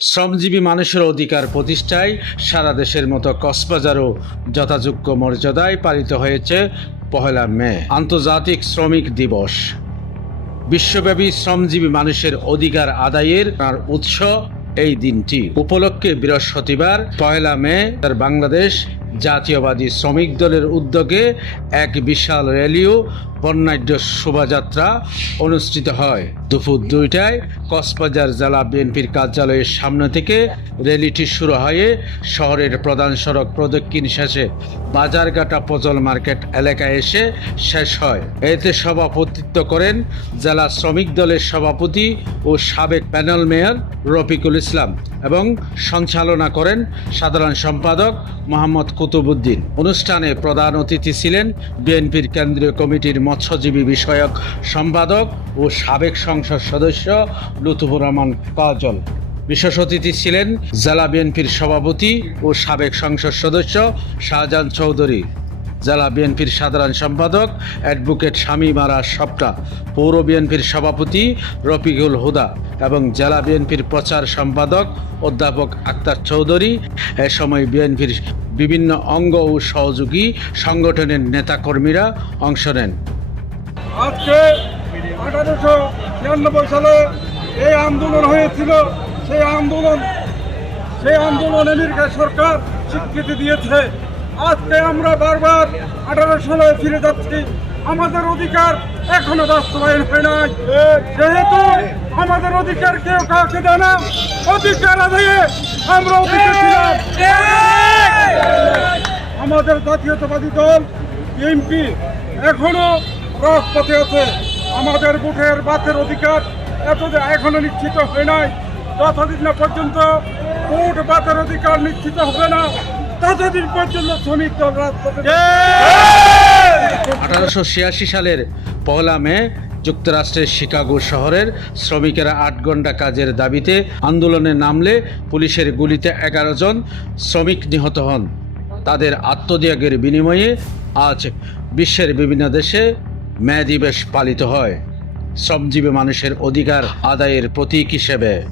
শ্রমজীবী মানুষের অধিকার প্রতিষ্ঠায় সারা দেশের মতো কক্সবাজারও যথাযোগ্য মর্যাদায় পালিত হয়েছে পহেলা মে, আন্তর্জাতিক শ্রমিক দিবস। বিশ্বব্যাপী শ্রমজীবী মানুষের অধিকার আদায়ের আর উৎস এই দিনটি। উপলক্ষে বৃহস্পতিবার পয়লা মে, তার বাংলাদেশ জাতীয়বাদী শ্রমিক দলের উদ্যোগে এক বিশাল র্যালিও বর্ণাঢ্য শোভাযাত্রা অনুষ্ঠিত হয়। দুপুর দুইটায় কক্সবাজার জেলা বিএনপির কার্যালয়ের সামনে থেকে র্যালিটি শুরু হয়ে শহরের প্রধান সড়ক প্রদক্ষিণ শেষে বাজারঘাটা পজল মার্কেট এলাকায় এসে শেষ হয়। এতে সভাপতিত্ব করেন জেলা শ্রমিক দলের সভাপতি ও সাবেক প্যানেল মেয়র রফিকুল ইসলাম এবং সঞ্চালনা করেন সাধারণ সম্পাদক মোহাম্মদ কুতুবুদ্দিন অনুষ্ঠানে প্রধান অতিথি ছিলেন বিএনপির কেন্দ্রীয় কমিটির মৎস্যজীবী বিষয়ক সম্পাদক ও সাবেক সংসদ সদস্য লুতুফুর রহমান কাজল। বিশেষ অতিথি ছিলেন জেলা বিএনপির সভাপতি ও সাবেক সংসদ সদস্য শাহজাহান চৌধুরী। জেলা বিএনপির সাধারণ সম্পাদক অ্যাডভোকেট স্বামী মারা সপ্তা পৌর বিএনপির সভাপতি রফিকুল হুদা এবং জেলা বিএনপির প্রচার সম্পাদক অধ্যাপক আক্তার চৌধুরী। এ সময় বিএনপির বিভিন্ন অঙ্গ ও সহযোগী সংগঠনের নেতাকর্মীরা অংশ নেন। আজকে আঠারোশো ছিয়ানব্বই সালে এই আন্দোলন হয়েছিল। সেই আন্দোলন সেই আন্দোলন আমেরিকা সরকার স্বীকৃতি দিয়েছে। আজকে আমরা বারবার আঠারো সালে ফিরে যাচ্ছি। আমাদের অধিকার এখনও বাস্তবায়ন হয় নাই। যেহেতু আমাদের অধিকার কেউ কাউকে দেয় না, অধিকার আদায়ে আমরা আমাদের জাতীয়তাবাদী দল, বিএনপি এখনও রাজপথে আছে। আমাদের বুথের বাতের অধিকার এত যে এখনও নিশ্চিত হয় নাই যতদিন না পর্যন্ত ভোট বাতের অধিকার নিশ্চিত হবে না ততদিন পর্যন্ত শ্রমিক দল রাজপথে আঠারোশো ছিয়াশি সালের পহলা মে যুক্তরাষ্ট্রের শিকাগো শহরের শ্রমিকেরা আট ঘণ্টা কাজের দাবিতে আন্দোলনে নামলে পুলিশের গুলিতে এগারো জন শ্রমিক নিহত হন। তাদের আত্মত্যাগের বিনিময়ে আজ বিশ্বের বিভিন্ন দেশে মে দিবস পালিত হয়। শ্রমজীবী মানুষের অধিকার আদায়ের প্রতীক হিসেবে।